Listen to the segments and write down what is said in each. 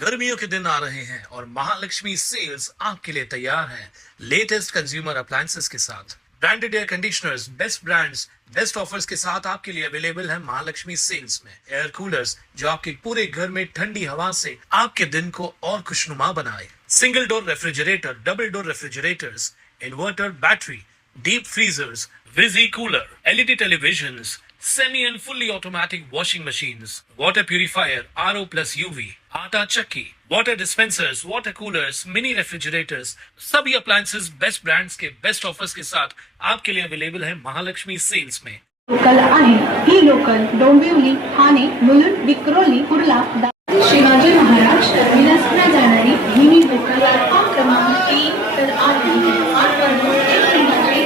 गर्मियों के दिन आ रहे हैं और महालक्ष्मी सेल्स आपके लिए तैयार है लेटेस्ट कंज्यूमर अप्लायंसेस के साथ। Branded air conditioners, best brands, best offers के साथ आपके लिए अवेलेबल है महालक्ष्मी सेल्स में। एयर कूलर्स जो आपके पूरे घर में ठंडी हवा से आपके दिन को और खुशनुमा बनाए। Single door refrigerator, double door refrigerators, inverter battery, deep freezers, विजी cooler, LED televisions, semi and fully automatic washing machines, water purifier, RO plus UV, आटा चक्की, water dispensers, water coolers, mini refrigerators, सभी appliances बेस्ट ब्रांड्स के best offers के साथ आपके लिए available है Mahalakshmi sales में। Local आहे ही लोकल डोंबिवली, ठाणे, मुलुंड, विक्रोली, कुर्ला, शिवाजी महाराज टर्मिनसला जाणारी ही लोकल प्लॅटफॉर्म क्रमांक 3 तर आहे 8 वाजून 1 मिनिटाची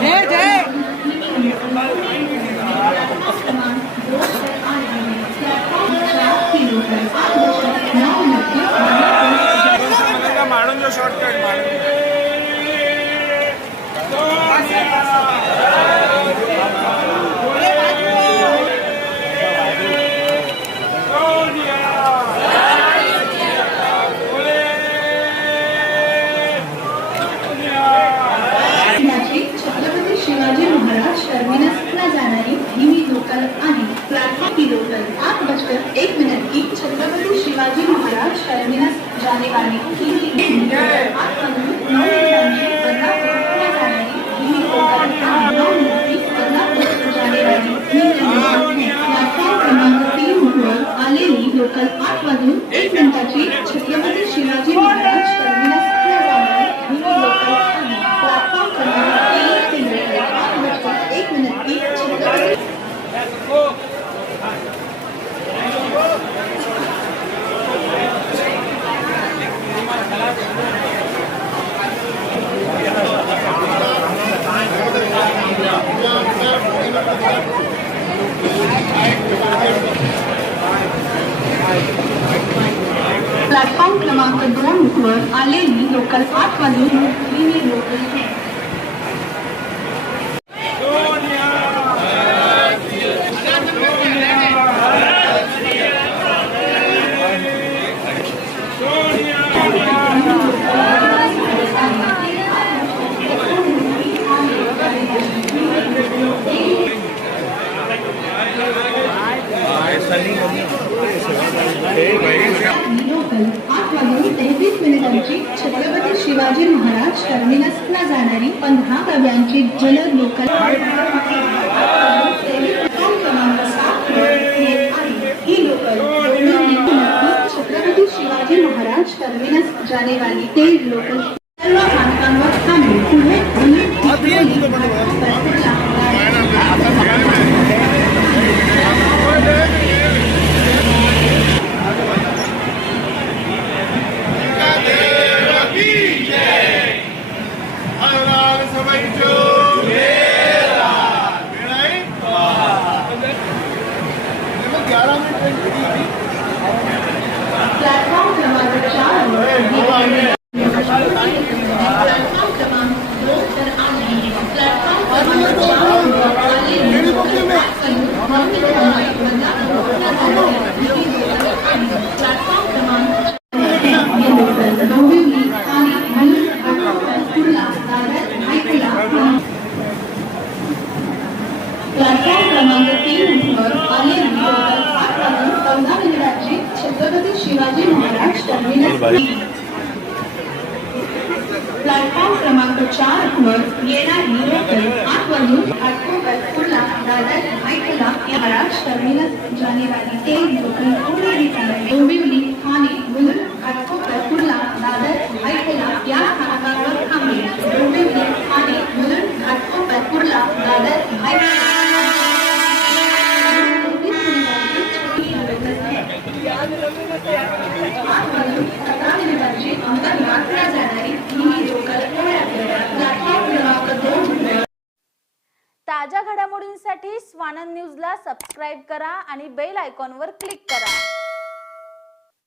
जय जय मारून जो शॉर्टकट छत्रपती शिवाजी महाराज टर्मिनसला जाणारी ही लोकल आहे। प्लॅटफॉर्म की लोकल 8 बजकर 1 मिनट की छत्रपति शिवाजी महाराज टर्मिनस जाने वाली ही 8 बजकर 9 मिनिटांची बदलापूरला जाणारी ही लोकल 9 मिनिट की बदलापूर जाने वाली ही प्लॅटफॉर्म क्रमांक 3 वर आलेली लोकल 8 वाजून 1 मिनिटाची छत्रपति शिवाजी महाराज टर्मिनसला जाणारी ही लोकल आहे। प्लॅटफॉर्म क्रमांक 3 ते 8 बजकर 1 मिनट की छत्रपति प्लॅटफॉर्म क्रमांक 2 वर आलेली लोकल 8 वाजून ही लोकल है। छत्रपती शिवाजी महाराज टर्मिनसला जाणारी 15 डब्यांची जलद लोकल क्रमांक 7 ही लोकल छत्रपती शिवाजी महाराज टर्मिनस जाने वाली तेज लोकल सर्व स्थानकांवर थांबली पुढे प्लॅटफॉर्म क्रमांक 4 प्लॅटफॉर्म क्रमांक 2 तर आहे। प्लॅटफॉर्म क्रमांक 4 प्लॅटफॉर्म क्रमांक डोंबिवली, ठाणे, मुलुंड, कुर्ला, दादर, ऐकला। प्लॅटफॉर्म क्रमांक 3 वर आलेली लोकल 8 वाजून 14 मिनिटांची छत्रपती शिवाजी महाराज टर्मिनस। प्लॅटफॉर्म क्रमांक 4 वर येणारी लोकल 8 वाजून घाटकोपर, कुर्ला, दादर, ऐकला महाराज टर्मिनस जाने वाली तेज लोकल पूर्ण डोंबिवली, ठाणे, मुलुंड, घाटकोपर, कुर्ला, दादर, ऐकला या स्थानकांवर थांबेल। डोंबिवली, ठाणे, मुलुंड, घाटकोपर, कुर्ला, दादर, ऐकला ताज्या घडामोडींसाठी स्वानंद न्यूजला सबस्क्राईब करा आणि बेल आयकॉनवर क्लिक करा।